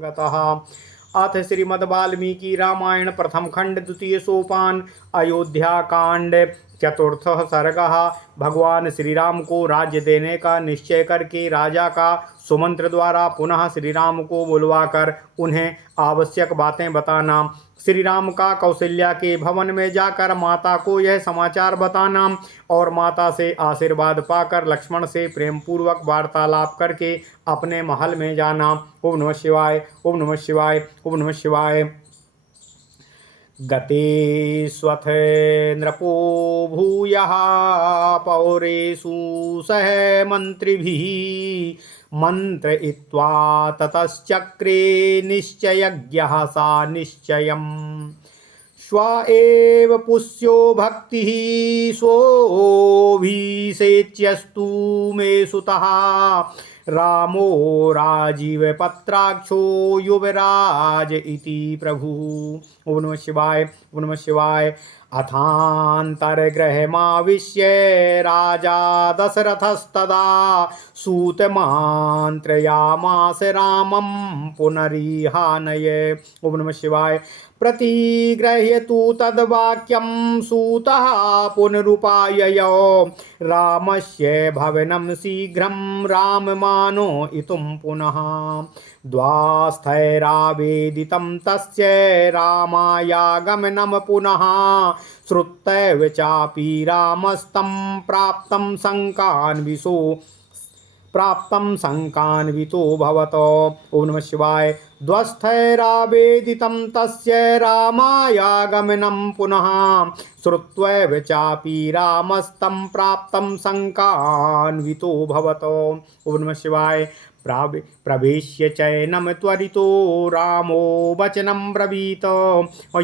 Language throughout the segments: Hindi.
गतः। अथ श्रीमद् वाल्मीकि रामायण प्रथम खंड द्वितीय सोपान अयोध्या कांड चतुर्थ सर्गः। भगवान श्री राम को राज्य देने का निश्चय करके राजा का सुमंत्र द्वारा पुनः श्री राम को बुलवाकर उन्हें आवश्यक बातें बताना। श्री राम का कौशल्या के भवन में जाकर माता को यह समाचार बताना और माता से आशीर्वाद पाकर लक्ष्मण से प्रेम पूर्वक वार्तालाप करके अपने महल में जाना। ओम नमः शिवाय, ओम नमः शिवाय, ओम नमः शिवाय। गते स्वथ नृपो भूयः पौरेषु सह मंत्रिभिः मंत्रयित्वा ततश्चक्रे निश्चयज्ञः सा निश्चयम्। स्व एव पुष्यो भक्तिः स्वोऽभिषेच्यस्तु मे सुतः रामो राजीवपत्राक्षो युवराज इति प्रभुः। ओम नमः शिवाय, ओम नमः शिवाय। अथान्तर्गृहमाविश्य राजा दशरथस्तदा सूतमान्त्रयामास रामं पुनरिहानय। ओम नमः शिवाय। प्रतिगृह्य तु तद्वाक्यं सूतः पुनरुपाययौ रामस्य भवनं शीघ्रं राममानोयितुं पुनः। द्वास्थैरावेदितं तस्य रामायागमनं पुनः श्रुत्यैव चापि रामस्तं प्राप्तं शङ्कान्वितो भवतो। ओम नमः शिवाय। द्वस्थैरावेदितं तस्य रामायागमनं पुनः श्रुत्वैव चापि रामस्तं प्राप्तं शङ्कान्वितो भवतो। ओम नमः शिवाय। प्रवेश्य चैनं त्वरितो रामो वचनं ब्रवीत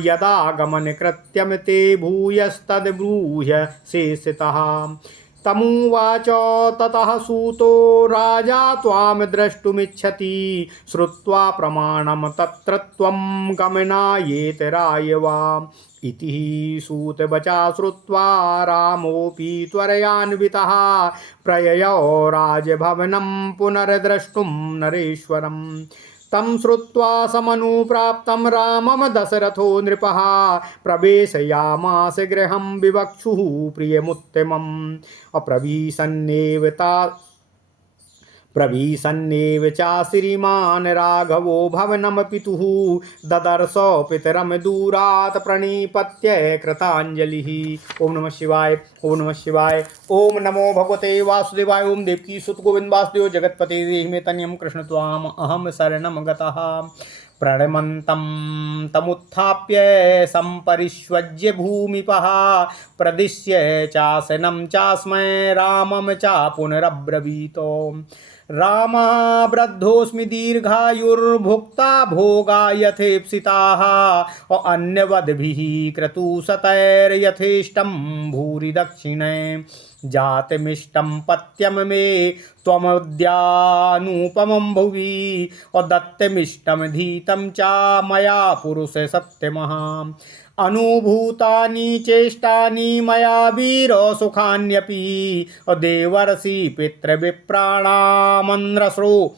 यदा गमन कृत्यं ते भूयस्तद्ब्रूह्य शेषतः। तमुवाच ततः सूतो राजा त्वां द्रष्टुमिच्छति श्रुत्वा प्रमाणं तत्र त्वं गमनायेत रायवा इति सूतवचा श्रुत्वा रामोऽपि त्वरयान्वितः प्रययौ राजभवनं पुनर्द्रष्टुं नरेश्वरम्। तं श्रुत्वा समनुप्राप्तं रामं दशरथो नृपः प्रवेशयामास गृहं विवक्षुः प्रियमुत्तमम्। प्रवीशन्नेव चा श्रीमान् राघवो भवनं पितुः ददर्श पितरं दूरात् प्रणिपत्य कृताञ्जलिः। ओम नमः शिवाय, ओम नमः शिवाय। ओम नमो भगवते वासुदेवाय। ओम देवकी सुत गोविंद वासुदेव जगत्पते देहि तन्यं कृष्ण त्वाम् अहं शरणं गतः। प्रणमन्तं तमुत्थाप्य सम्परिष्वज्य भूमिपः प्रदिश्य चासनं चास्मै रामं चा पुनरब्रवीतो। रामः वृद्धोऽस्मि दीर्घायुर्भुक्ता भोगा यथेप्सिताः अन्यवद्भिः क्रतुशतैर्यथेष्टं भूरि दक्षिणे। जातमिष्टं पत्यं मे त्वमद्यानुपमं भुवि दत्तमिष्टं धीतं च मया पुरुष सत्यमः। अनुभूतानि चेष्टानि मया वीर सुखान्यपि देवर्षि पितृविप्राणामन्रसो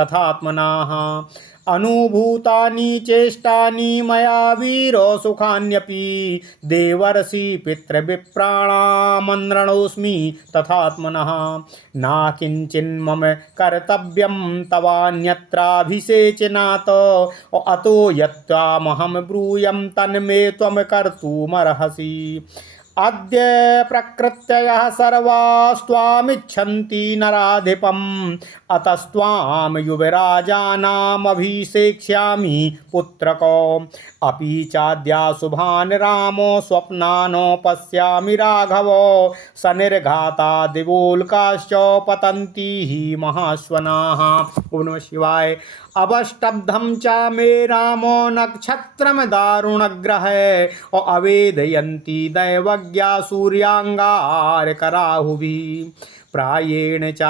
तथात्मनाः। अनुभूतानि चेष्टानि मया वीर सुखान्यपि देवर्षि पितृविप्राणामन्रणोऽस्मि तथात्मनः। ना किञ्चिन्मम कर्तव्यं तवान्यत्राभिषेचनात् अतो यत्त्वामहं ब्रूयं तन्मे त्वं कर्तुमर्हसि। अद्य प्रकृतयः सर्वास्त्वामिच्छन्ति नराधिपम् अतस्त्वां युवराजानामभिषेक्ष्यामि पुत्रको। अपि चाद्याशुभान् रामो स्वप्नान् पश्यामि राघवो सनिर्घाता दिवोल्काश्च पतन्ति हि महाश्वनाः। ओम नमः शिवाय। अवष्टब्धं च मे रामो नक्षत्रं दारुणग्रहे अवेदयन्ति दैवज्ञा सूर्याङ्गारकराहुभिः। प्रायेण च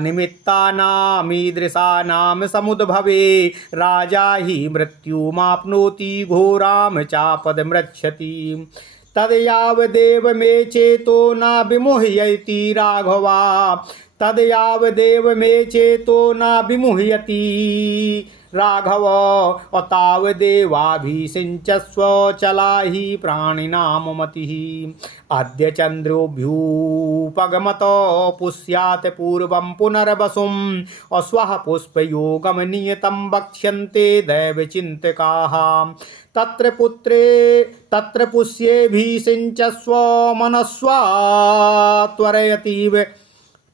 निमित्तानामीदृशानां समुद्भवे राजा हि मृत्युमाप्नोति घोरां चापदमृच्छति। तद्यावदेव मे चेतो न विमुह्यति राघवा तद्यावदेव मे चेतो न विमुह्यति राघव तावदेवाभिषिञ्चस्व चला हि प्राणिनां मतिः अद्य चन्द्रोऽभ्युपगमत पुष्यात् पूर्वं पुनर्वसुम् अश्वः पुष्पयोगं नियतं वक्ष्यन्ते दैवचिन्तकाः तत्र पुष्येऽभिषिञ्चस्व मनस्वा त्वरयतीव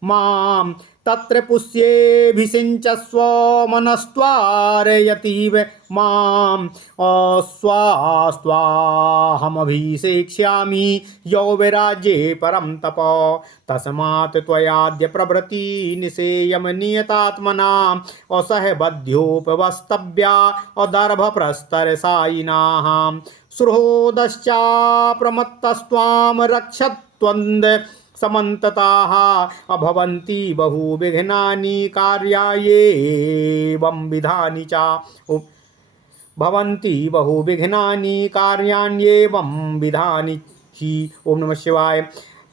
मां तत्र पुष्येऽभिषिञ्चस्व मनस्त्वारयतीव माम् अस्वास्त्वाहमभिषेक्ष्यामि यौवराज्ये परं तप तस्मात् त्वयाद्य प्रभृति निषेयं नियतात्मना असहबध्योपवस्तव्या अदर्भप्रस्तरसायिनाः सुहृदश्चाप्रमत्तस्त्वां रक्षत्वन्द समन्तताः अभवन्ति बहुविघ्नानि कार्याण्येवं विधानि च भवन्ति बहुविघ्नानि कार्याण्येवं विधानि हि। ओम नमः शिवाय।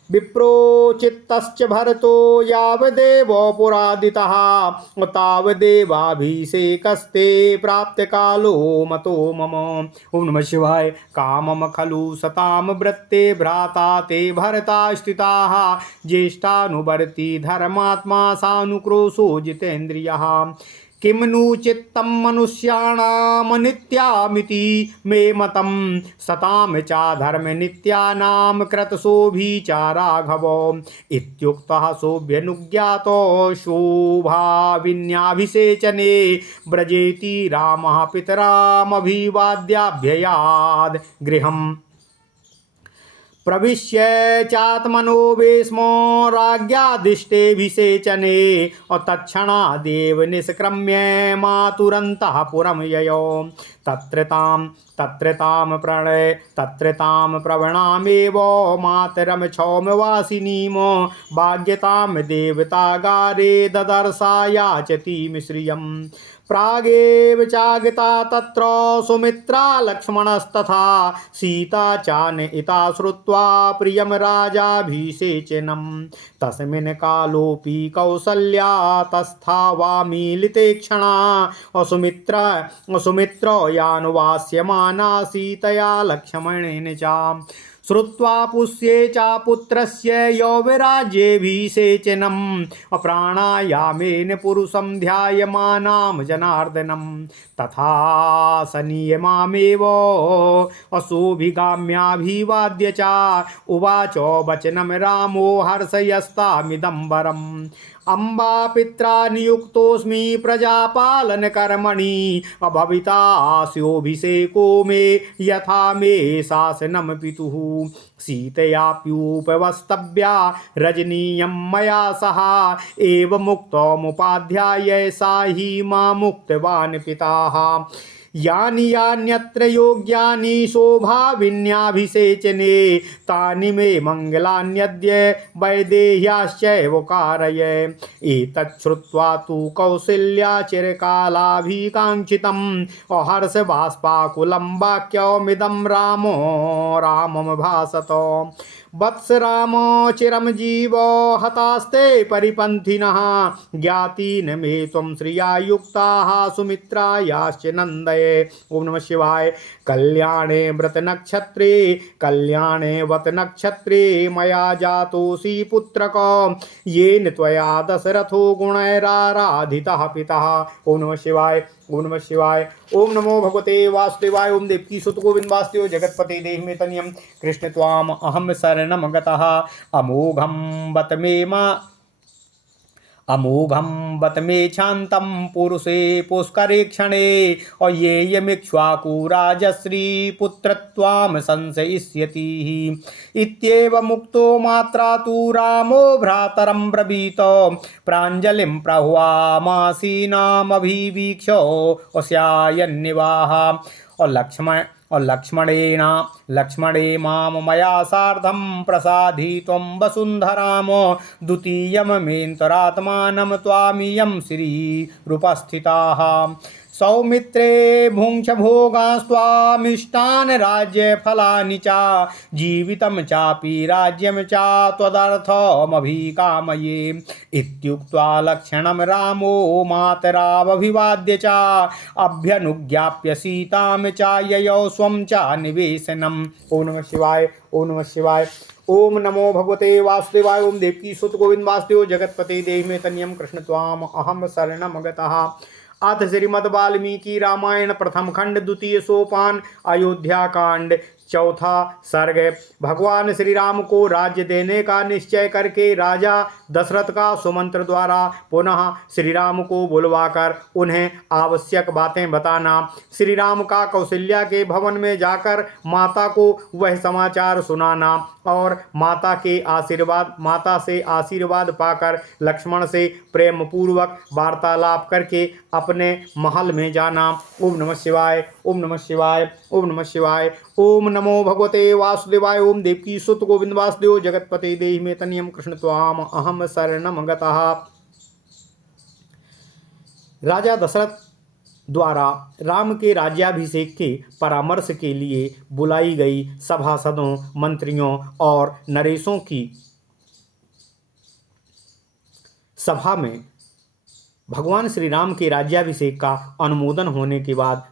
विप्रोचित्तश्च भरतो यावदेव पुरादितः तावदेवाभिषेकस्ते प्राप्तकालो मतो मम। ओम नमः शिवाय। कामम खलु सतां वृत्ते भ्राता ते भरता स्थिताः ज्येष्ठानुवर्ती धर्मात्मा सानुक्रोशो जितेन्द्रियः किं नु चित्तं मनुष्याणां नित्यामिति मे मतं सतां च धर्मनित्यानां क्रतसोऽभि च राघव इत्युक्तः सोऽभ्यनुज्ञातो शोभाविन्याभिषेचने व्रजेति रामः पितरामभिवाद्याभ्ययाद् गृहम् प्रविश्य चात्मनो वेश्मो राज्ञादिष्टेऽभिषेचने तत्क्षणादेव निष्क्रम्य मातुरन्तः पुरं ययौ तत्र तां प्रवणामेव मातरं क्षौमवासिनीं भाग्यतां देवतागारे ददर्शायाचतीं श्रियम् प्रागेव चागता तत्र सुमित्रा लक्ष्मणस्तथा सीता चानयिता श्रुत्वा प्रियं राजाभिषेचनं तस्मिन् कालोऽपि कौसल्या तस्थावामीलिते क्षणा असुमित्रयानुवास्यमाना सीतया लक्ष्मणेन च श्रुत्वा पुष्ये च पुत्रस्य यौवराज्येऽभिषेचनम् अप्राणायामेन पुरुषं ध्यायमानां जनार्दनं तथा सनियमामेव असोऽभिगाम्याभिवाद्य च उवाच वचनं रामो हर्षयस्तामिदं वरम् अम्बा पित्रा नियुक्तोऽस्मि प्रजापालनकर्मणि अभवितास्योऽभिषेको मे यथा मे शासनं पितुः सीतयाप्युपवस्तव्या रजनीयं मया सह एवमुक्तमुपाध्याय सा हि मामुक्तवान् पिताः यानि यान्यत्र योग्यानि शोभाविन्याभिषेचने तानि मे मङ्गलान्यद्य वैदेह्याश्चैव कारय एतत् श्रुत्वा तु कौसल्या चिरकालाभिकाङ्क्षितम् अहर्षबाष्पाकुलं वाक्यमिदं रामं भासत वत्स राम चिरं जीव हतास्ते परिपन्थिनः ज्ञातीन मे त्वं श्रिया युक्ताः सुमित्रायाश्च नन्दये। ओम नमः शिवाय। कल्याणे व्रतनक्षत्रे कल्याणे वतनक्षत्रे मया जातोऽसि पुत्रक येन त्वया दशरथो गुणैराराधितः पितः। ओम नमः शिवाय। ओम नमः शिवाय। ओम नमो भगवते वासुदेवाय। ओम देवकी सुत गोविंद वासुदेव जगत्पते देहि मे तनियं कृष्ण त्वाम अहम शरणं गतः अमोघं बत मे शान्तं पुरुषे पुष्करे क्षणे अयेयमिक्ष्वाकुराजश्री पुत्रत्वां संशयिष्यति इत्येवमुक्तो मात्रा तु रामो भ्रातरं ब्रवीत प्राञ्जलिं प्रहुवामासीनामभिवीक्ष्य अस्यायन्निवाह लक्ष्मणे मां मया सार्धं प्रसादित्वं वसुन्धराम द्वितीयं मेऽन्तरात्मानं त्वामियं श्रीरूपस्थिताः सौमित्रे भुङ्क्ष भोगास्त्वामिष्टान् राज्यफलानि च जीवितं चापि राज्यं च त्वदर्थमभिकामये इत्युक्त्वा लक्षणं रामो मातरावभिवाद्य च अभ्यनुज्ञाप्य सीतां च ययौ स्वं च निवेशनम्। ओम नमः शिवाय। ओम नमः शिवाय। ओम नमो भगवते वासुदेवाय। ओम देवकी सुत गोविंद वासुदेव जगतपते देहि मे तनियम कृष्ण त्वाम अहम शरणम गतः। अथ श्रीमद् वाल्मीकि रामायण प्रथम खंड द्वितीय सोपान अयोध्या कांड चौथा सर्ग। भगवान श्री राम को राज्य देने का निश्चय करके राजा दशरथ का सुमंत्र द्वारा पुनः श्री राम को बुलवाकर उन्हें आवश्यक बातें बताना। श्री राम का कौशल्या के भवन में जाकर माता को वह समाचार सुनाना और माता से आशीर्वाद पाकर लक्ष्मण से प्रेम पूर्वक वार्तालाप करके अपने महल में जाना। ओम नमः शिवाय। ओम नमः शिवाय। ओम नमः शिवाय। ओम नमो भगवते वासुदेवाय। ओम देवकी सुत गोविंद वासुदेव जगतपते देहि मे तनियम कृष्ण त्वाम अहम शरणम गतः। राजा दशरथ द्वारा राम के राज्याभिषेक के परामर्श के लिए बुलाई गई सभासदों, मंत्रियों और नरेशों की सभा में भगवान श्री राम के राज्याभिषेक का अनुमोदन होने के बाद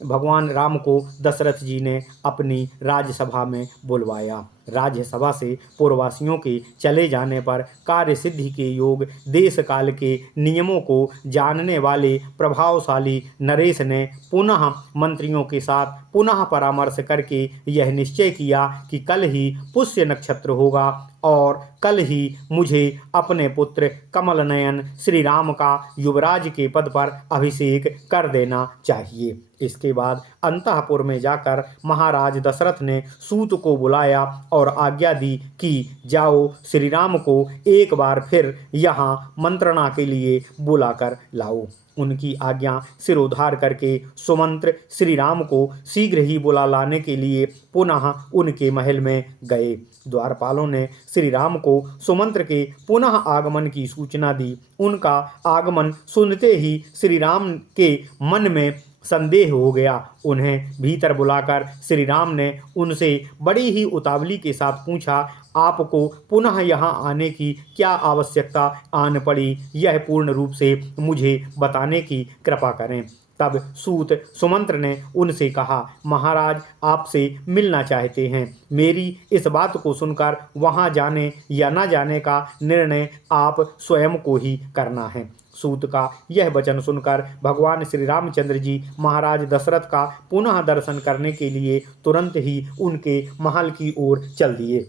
भगवान राम को दशरथ जी ने अपनी राज्यसभा में बुलवाया। राज्यसभा से पूर्ववासियों के चले जाने पर कार्य सिद्धि के योग देश काल के नियमों को जानने वाले प्रभावशाली नरेश ने पुनः मंत्रियों के साथ पुनः परामर्श करके यह निश्चय किया कि कल ही पुष्य नक्षत्र होगा और कल ही मुझे अपने पुत्र कमल नयन श्री राम का युवराज के पद पर अभिषेक कर देना चाहिए। इसके बाद अंतःपुर में जाकर महाराज दशरथ ने सूत को बुलाया और आज्ञा दी कि जाओ श्री राम को एक बार फिर यहाँ मंत्रणा के लिए बुलाकर लाओ। उनकी आज्ञा सिरोधार करके सुमंत्र श्री राम को शीघ्र ही बुला लाने के लिए पुनः उनके महल में गए। द्वारपालों ने श्री राम को सुमंत्र के पुनः आगमन की सूचना दी। उनका आगमन सुनते ही श्री राम के मन में संदेह हो गया। उन्हें भीतर बुलाकर श्री राम ने उनसे बड़ी ही उतावली के साथ पूछा, आपको पुनः यहाँ आने की क्या आवश्यकता आन पड़ी, यह पूर्ण रूप से मुझे बताने की कृपा करें। तब सूत सुमंत्र ने उनसे कहा, महाराज आपसे मिलना चाहते हैं। मेरी इस बात को सुनकर वहाँ जाने या न जाने का निर्णय आप स्वयं को ही करना है। सूत का यह वचन सुनकर भगवान श्री रामचंद्र जी महाराज दशरथ का पुनः दर्शन करने के लिए तुरंत ही उनके महल की ओर चल दिए।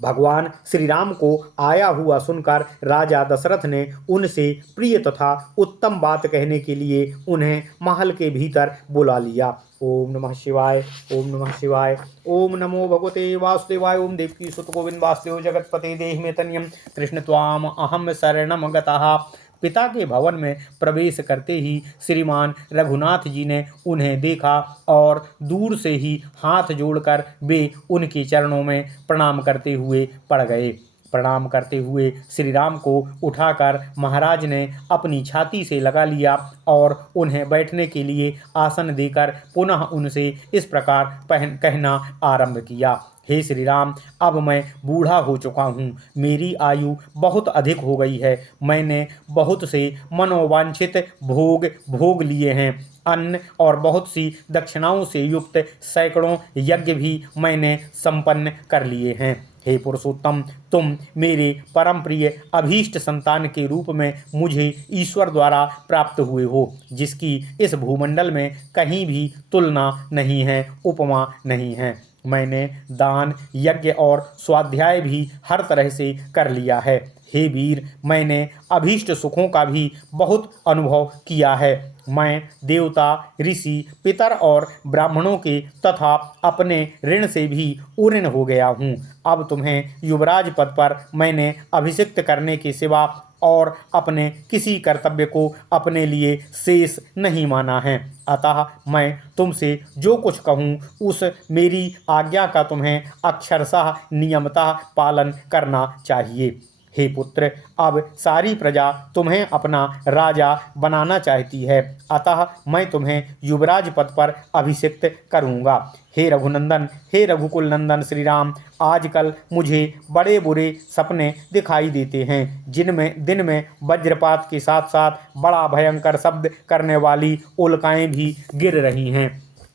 भगवान श्री राम को आया हुआ सुनकर राजा दशरथ ने उनसे प्रिय तथा उत्तम बात कहने के लिए उन्हें महल के भीतर बुला लिया। ओम नमः शिवाय। ओम नमः शिवाय। ओम नमो भगवते वासुदेवाय। ओम देवकी सुत गोविंद वासुदेव जगतपते देहि मे तनियम कृष्ण त्वाम अहम शरणम गतः। पिता के भवन में प्रवेश करते ही श्रीमान रघुनाथ जी ने उन्हें देखा और दूर से ही हाथ जोड़कर वे उनके चरणों में प्रणाम करते हुए पड़ गए। प्रणाम करते हुए श्री राम को उठाकर महाराज ने अपनी छाती से लगा लिया और उन्हें बैठने के लिए आसन देकर पुनः उनसे इस प्रकार कहना आरंभ किया, हे श्री राम, अब मैं बूढ़ा हो चुका हूँ। मेरी आयु बहुत अधिक हो गई है। मैंने बहुत से मनोवांछित भोग लिए हैं। अन्न और बहुत सी दक्षिणाओं से युक्त सैकड़ों यज्ञ भी मैंने संपन्न कर लिए हैं। हे पुरुषोत्तम, तुम मेरे परम प्रिय अभीष्ट संतान के रूप में मुझे ईश्वर द्वारा प्राप्त हुए हो, जिसकी इस भूमंडल में कहीं भी तुलना नहीं है, उपमा नहीं है। मैंने दान, यज्ञ और स्वाध्याय भी हर तरह से कर लिया है। हे वीर, मैंने अभीष्ट सुखों का भी बहुत अनुभव किया है। मैं देवता, ऋषि, पितर और ब्राह्मणों के तथा अपने ऋण से भी उऋण हो गया हूँ। अब तुम्हें युवराज पद पर मैंने अभिषिक्त करने के सिवा और अपने किसी कर्तव्य को अपने लिए शेष नहीं माना है। अतः मैं तुमसे जो कुछ कहूँ उस मेरी आज्ञा का तुम्हें अक्षरशः नियमतः पालन करना चाहिए। हे पुत्र, अब सारी प्रजा तुम्हें अपना राजा बनाना चाहती है, अतः मैं तुम्हें युवराज पद पर अभिषिक्त करूँगा। हे रघुनंदन, हे रघुकुल नंदन श्री राम, आजकल मुझे बड़े बुरे सपने दिखाई देते हैं, जिनमें दिन में वज्रपात के साथ साथ बड़ा भयंकर शब्द करने वाली उल्काएं भी गिर रही हैं।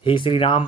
हे श्री राम,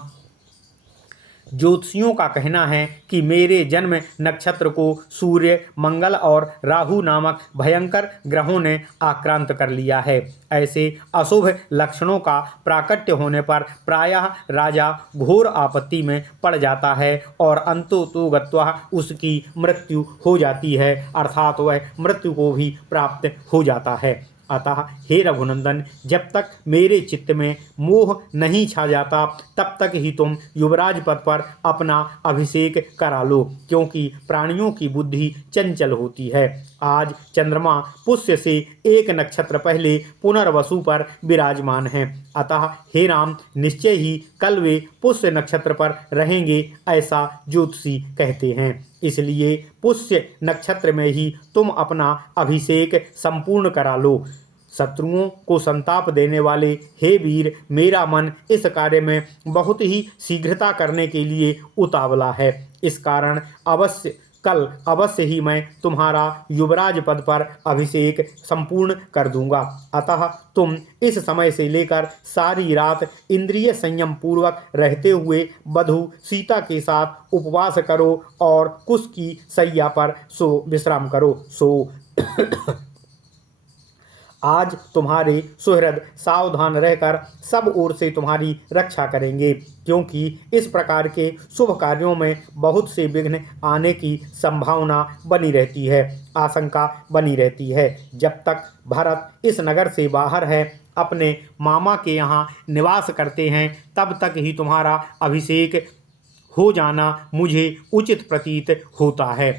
ज्योतिषियों का कहना है कि मेरे जन्म नक्षत्र को सूर्य, मंगल और राहु नामक भयंकर ग्रहों ने आक्रांत कर लिया है। ऐसे अशुभ लक्षणों का प्राकट्य होने पर प्रायः राजा घोर आपत्ति में पड़ जाता है और अंततोगत्वा उसकी मृत्यु हो जाती है, अर्थात वह मृत्यु को भी प्राप्त हो जाता है। अतः हे रघुनंदन, जब तक मेरे चित्त में मोह नहीं छा जाता तब तक ही तुम युवराज पद पर अपना अभिषेक करा लो, क्योंकि प्राणियों की बुद्धि चंचल होती है। आज चंद्रमा पुष्य से एक नक्षत्र पहले पुनर्वसु पर विराजमान है, अतः हे राम, निश्चय ही कल वे पुष्य नक्षत्र पर रहेंगे, ऐसा ज्योतिषी कहते हैं। इसलिए पुष्य नक्षत्र में ही तुम अपना अभिषेक संपूर्ण करा लो। शत्रुओं को संताप देने वाले हे वीर, मेरा मन इस कार्य में बहुत ही शीघ्रता करने के लिए उतावला है। इस कारण कल अवश्य ही मैं तुम्हारा युवराज पद पर अभिषेक संपूर्ण कर दूंगा। अतः तुम इस समय से लेकर सारी रात इंद्रिय संयम पूर्वक रहते हुए वधू सीता के साथ उपवास करो और कुश की शैया पर विश्राम करो। आज तुम्हारे सुहृद सावधान रहकर सब ओर से तुम्हारी रक्षा करेंगे, क्योंकि इस प्रकार के शुभ कार्यों में बहुत से विघ्न आने की संभावना बनी रहती है, आशंका बनी रहती है। जब तक भरत इस नगर से बाहर है, अपने मामा के यहाँ निवास करते हैं, तब तक ही तुम्हारा अभिषेक हो जाना मुझे उचित प्रतीत होता है।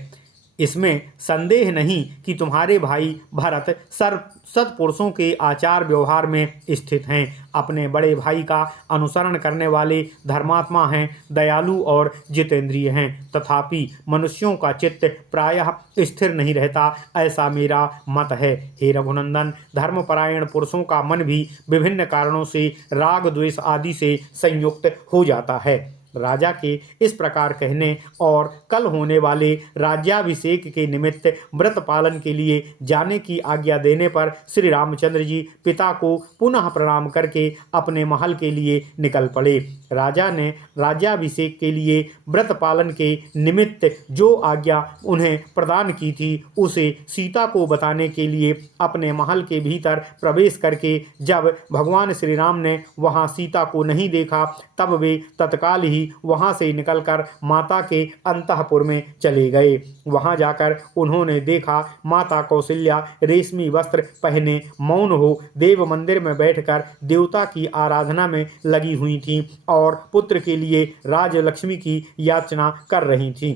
इसमें संदेह नहीं कि तुम्हारे भाई भरत सत्पुरुषों के आचार व्यवहार में स्थित हैं, अपने बड़े भाई का अनुसरण करने वाले धर्मात्मा हैं, दयालु और जितेंद्रिय हैं। तथापि मनुष्यों का चित्त प्रायः स्थिर नहीं रहता, ऐसा मेरा मत है। हे रघुनंदन, धर्मपरायण पुरुषों का मन भी विभिन्न कारणों से राग द्वेष आदि से संयुक्त हो जाता है। राजा के इस प्रकार कहने और कल होने वाले राज्याभिषेक के निमित्त व्रत पालन के लिए जाने की आज्ञा देने पर श्री रामचंद्र जी पिता को पुनः प्रणाम करके अपने महल के लिए निकल पड़े। राजा ने राज्याभिषेक के लिए व्रत पालन के निमित्त जो आज्ञा उन्हें प्रदान की थी, उसे सीता को बताने के लिए अपने महल के भीतर प्रवेश करके जब भगवान श्री राम ने वहां सीता को नहीं देखा, तब वे तत्काल ही वहां से निकलकर माता के अंतःपुर में चले गए। वहां जाकर उन्होंने देखा माता कौशल्या रेशमी वस्त्र पहने मौन हो देव मंदिर में बैठकर देवता की आराधना में लगी हुई थीं और पुत्र के लिए राजलक्ष्मी की याचना कर रही थीं।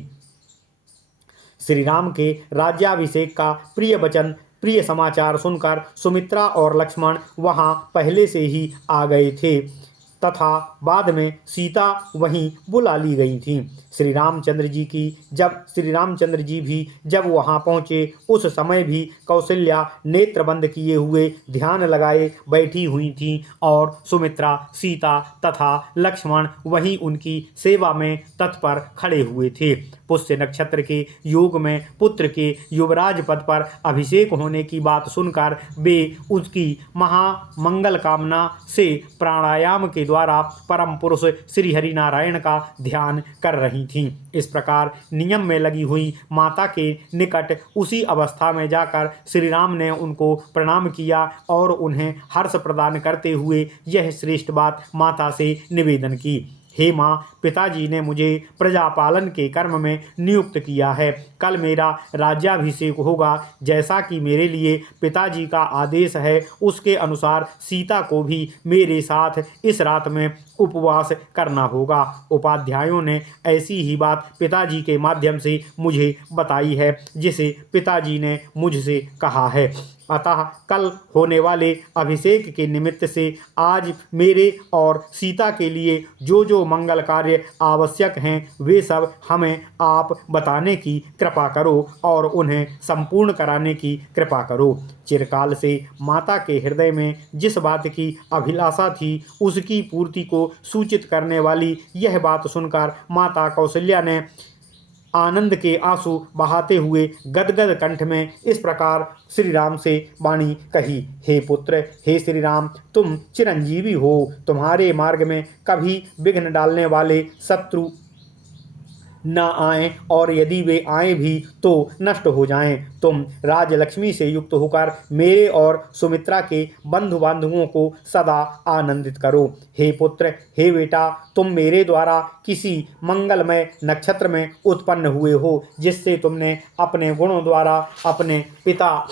श्री राम के राज्याभिषेक का प्रिय समाचार सुनकर सुमित्रा और लक्ष्मण वहां पहले से ही आ गए थे तथा बाद में सीता वहीं बुला ली गई थीं। श्री रामचंद्र जी भी जब वहां पहुंचे, उस समय भी कौशल्या नेत्र बंद किए हुए ध्यान लगाए बैठी हुई थीं और सुमित्रा, सीता तथा लक्ष्मण वहीं उनकी सेवा में तत्पर खड़े हुए थे। पुष्य नक्षत्र के योग में पुत्र के युवराज पद पर अभिषेक होने की बात सुनकर वे उसकी महामंगल कामना से प्राणायाम के द्वारा परम पुरुष श्री हरि नारायण का ध्यान कर रही थीं। इस प्रकार नियम में लगी हुई माता के निकट उसी अवस्था में जाकर श्री राम ने उनको प्रणाम किया और उन्हें हर्ष प्रदान करते हुए यह श्रेष्ठ बात माता से निवेदन की। हे माँ, पिताजी ने मुझे प्रजापालन के कर्म में नियुक्त किया है। कल मेरा राज्याभिषेक होगा। जैसा कि मेरे लिए पिताजी का आदेश है, उसके अनुसार सीता को भी मेरे साथ इस रात में उपवास करना होगा। उपाध्यायों ने ऐसी ही बात पिताजी के माध्यम से मुझे बताई है, जिसे पिताजी ने मुझसे कहा है। अतः कल होने वाले अभिषेक के निमित्त से आज मेरे और सीता के लिए जो जो मंगल कार्य आवश्यक हैं, वे सब हमें आप बताने की कृपा कृपा करो और उन्हें संपूर्ण कराने की कृपा करो। चिरकाल से माता के हृदय में जिस बात की अभिलाषा थी उसकी पूर्ति को सूचित करने वाली यह बात सुनकर माता कौशल्या ने आनंद के आंसू बहाते हुए गदगद कंठ में इस प्रकार श्री राम से वाणी कही। हे पुत्र, हे श्री राम, तुम चिरंजीवी हो। तुम्हारे मार्ग में कभी विघ्न डालने वाले शत्रु न आएं और यदि वे आएं भी तो नष्ट हो जाएं। तुम राजलक्ष्मी से युक्त होकर मेरे और सुमित्रा के बंधु बांधवों को सदा आनंदित करो। हे पुत्र, हे बेटा, तुम मेरे द्वारा किसी मंगलमय नक्षत्र में उत्पन्न हुए हो, जिससे तुमने अपने गुणों द्वारा अपने पिता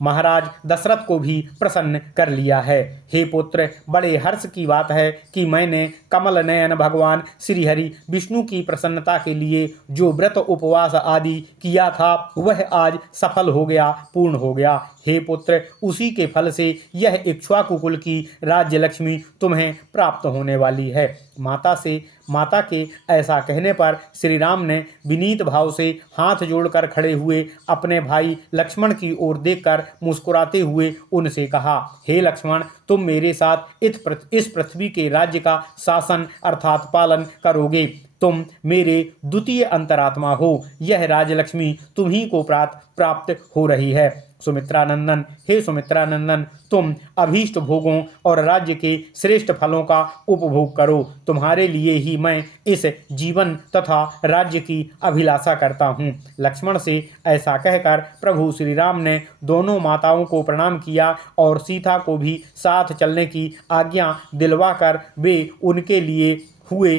महाराज दशरथ को भी प्रसन्न कर लिया है। हे पुत्र, बड़े हर्ष की बात है कि मैंने कमल नयन भगवान श्रीहरि विष्णु की प्रसन्नता के लिए जो व्रत उपवास आदि किया था वह आज सफल हो गया, पूर्ण हो गया। हे पुत्र, उसी के फल से यह इक्ष्वाकु कुल की राज्य लक्ष्मी तुम्हें प्राप्त होने वाली है। माता के ऐसा कहने पर श्री राम ने विनीत भाव से हाथ जोड़कर खड़े हुए अपने भाई लक्ष्मण की ओर देखकर मुस्कुराते हुए उनसे कहा, हे लक्ष्मण, तुम मेरे साथ इस पृथ्वी के राज्य का शासन अर्थात पालन करोगे। तुम मेरे द्वितीय अंतरात्मा हो। यह राजलक्ष्मी तुम्ही को प्राप्त हो रही है। सुमित्रानंदन, हे सुमित्रानंदन, तुम अभीष्ट भोगों और राज्य के श्रेष्ठ फलों का उपभोग करो। तुम्हारे लिए ही मैं इस जीवन तथा राज्य की अभिलाषा करता हूँ। लक्ष्मण से ऐसा कहकर प्रभु श्री राम ने दोनों माताओं को प्रणाम किया और सीता को भी साथ चलने की आज्ञा दिलवाकर वे उनको लिए हुए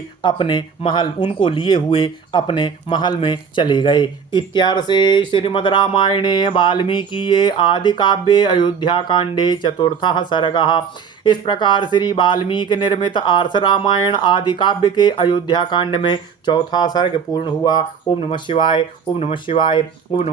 अपने महल में चले गए। इत्यार्षे श्रीमद् रामायणे वाल्मीकिये आदि काव्ये अयोध्या कांडे चतुर्थः सर्गः। इस प्रकार श्री वाल्मीकि निर्मित आर्ष रामायण आदि काव्य के अयोध्या कांड में चौथा सर्ग पूर्ण हुआ। ओम नमः शिवाय, ओम नमः शिवाय, ओम नमः